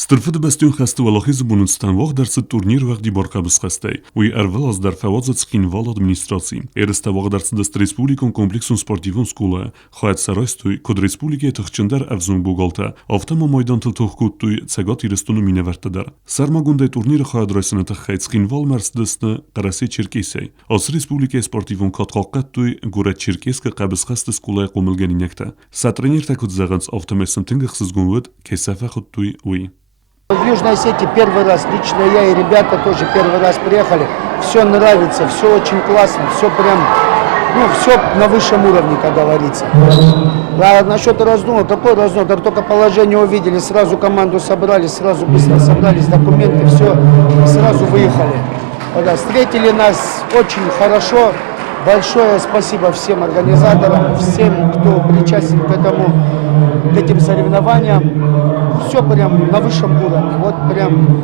Стырфыды бәстен хасты валахизы бунустан вах дарсы турнир вах дибарка біз хастай. Уи арвелаз дар фавадзат схинвал администрации. Эрста вах дарсы даст республикон комплексун спортивун скула. Хает сарайстуй, код республике тахчандар авзун бугалта. Автама майдан тыл тухкуттуй цагат ирестуну минавертадар. Сармагундай турнира хает райсана тахайт схинвал марсдасны карасе черкесей. Ас республике спортивун каткакаттуй гурат черкеска қабыз хасты скула якумылганинекта. Сатренер такут заганс автомесам тынгахсыз гунвуд кесафа хуттуй уи. В Южной Осетии первый раз, лично я и ребята тоже первый раз приехали. Все нравится, все очень классно, все прям, все на высшем уровне, как говорится. А насчет раздума, какой раздум? Как только положение увидели, сразу команду собрали, сразу быстро собрались, документы, все, сразу выехали. Да, встретили нас очень хорошо. Большое спасибо всем организаторам, всем, кто причастен к этим соревнованиям. Все прям на высшем уровне, вот прям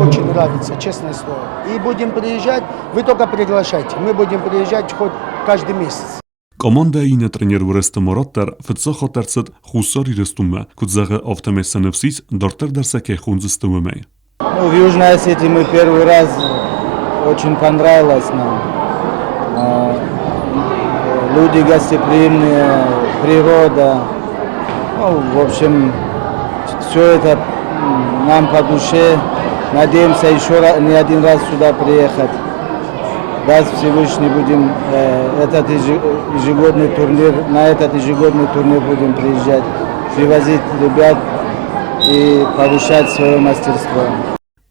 очень нравится, честное слово. И будем приезжать, вы только приглашайте, мы будем приезжать хоть каждый месяц. Команда ине тренер Уреста Мараттар фитса хатарцат хусар ирестума, кудзага автомеса невсис дартер дарсаке хунзыстумай. В Южной Осетии мы первый раз, очень понравилось нам. Люди гостеприимные, природа, в общем, все это нам по душе. Надеемся еще не один раз сюда приехать. Даст Всевышний, будем на этот ежегодный турнир будем приезжать, привозить ребят и повышать свое мастерство.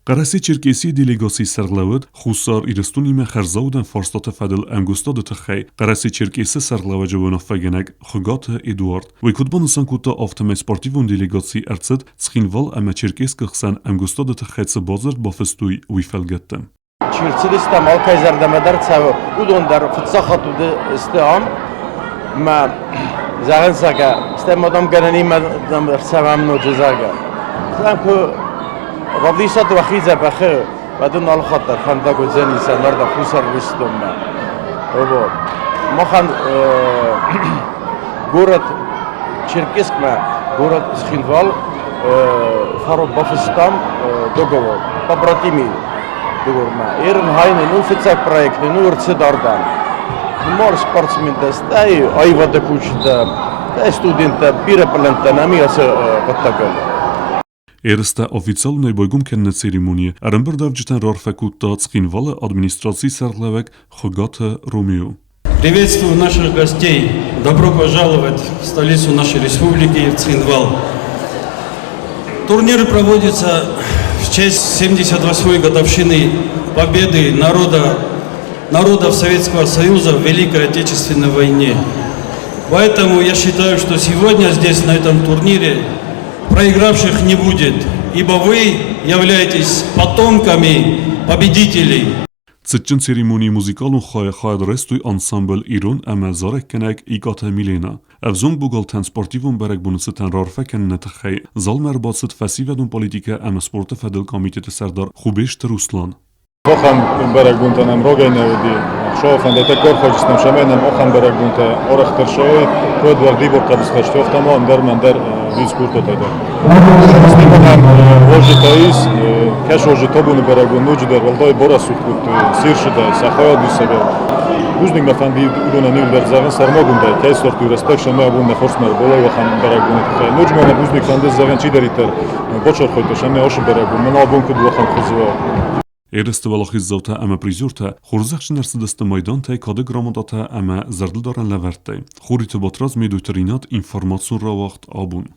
Караси Черкеси делегации сарлавд хусар ирестуниме харзаудан форстата фадл ангустада тахай Караси Черкеси сарлава жавонафагенак Хогата Эдуард вайкутбан санкута автоме спортивун делегации арцат цхинвал ама Черкеска хсан ангустада тахайца базар бафестуй уйфалгатта. Черкесиста малкайзарда мадарцава удондар фитсахатуды стеам ма загансага стемадам ганани мадарцавам ноджазага. Санку رضيشات وخيزة بخير بعدين على خطر خندق وزني سنرد خسر وستم هو ما خان جورة شركسك ما جورة سخنفال فارو بافستام دوغور بابراتيمي دوغور ما إيرن هاين نو فيتسك проект نو رتسداردان مار спортсмен دستاي أيوة دكوش دا студент بيرة بلنتنامي أس بتقول Эрста официальной бойгумкенне церемонии Арамбердавджитан Рорфакутта Цхинвала администрации Сарлавек Хогата Ромео. Приветствую наших гостей. Добро пожаловать в столицу нашей республики, в Цхинвал. Турнир проводится в честь 78-й годовщины победы народов Советского Союза в Великой Отечественной войне. Поэтому я считаю, что сегодня здесь, на этом турнире, проигравших не будет, ибо вы являетесь потомками победителей. Цитчин церемонии музыкалун хаяд рестуй ансамбль Ирон амазарек кенек игата Милена. Авзунг бугалтан спортивун барек бунуцитан рарфекен нетахай зал мербацит фасиведун политика ама спорта федел комитет сардар Хубешт Руслан. Охам барек бунтанам рогайневди. Шофан детекор хочестам шаменам охам барек бунта орахтершой кодвар дибор кабисхаш тофтаман дермандер вискуртотайда. Стимонам ожитоис кеш ожитобуни барек бун нудждер валдай борасухут сиршида сахая дусага. Ужник мафанди удона нилдер заган сармогунда кайсорту респект шаме абун нахорсмер болай охам барек бун хай нуджмана ужник фандез заган чидеритер бочор хойто шаме ош барек бун мана бун куд охам хузва. Эресте валахиз завта ама призюрта хурзахш нарсидасты майдан тай кады грамадата ама зардыл даран лавертай. Хуриты батраз медутеринат информацион равахт абун.